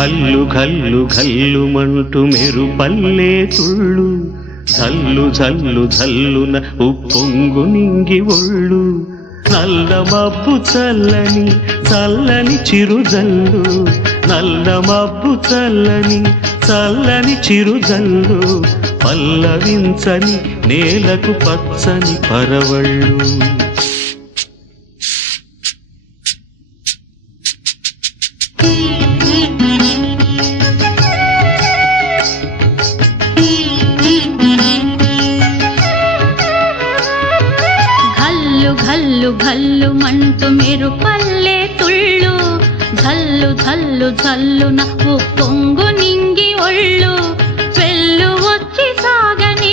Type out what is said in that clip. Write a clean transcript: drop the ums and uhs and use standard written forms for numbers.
ఘల్లు ఘల్లు ఘల్లుమంటూ మెరుపల్లే తుళ్ళు జల్లు జల్లు జల్లున ఉప్పొంగు నింగి ఒళ్ళు నల్ల మబ్బు చల్లని చల్లని చిరుజల్లు నల్ల మబ్బు చల్లని చల్లని చిరుజల్లు పల్లవించని నేలకు పచ్చని పరవళ్ళు ఘల్లు ఘల్లు మంటూ మెరుపల్లే తుళ్ళు ఝల్లు ఝల్లు ఝల్లున ఉప్పొంగు నింగి ఒళ్ళు వెళ్ళు వచ్చి సాగని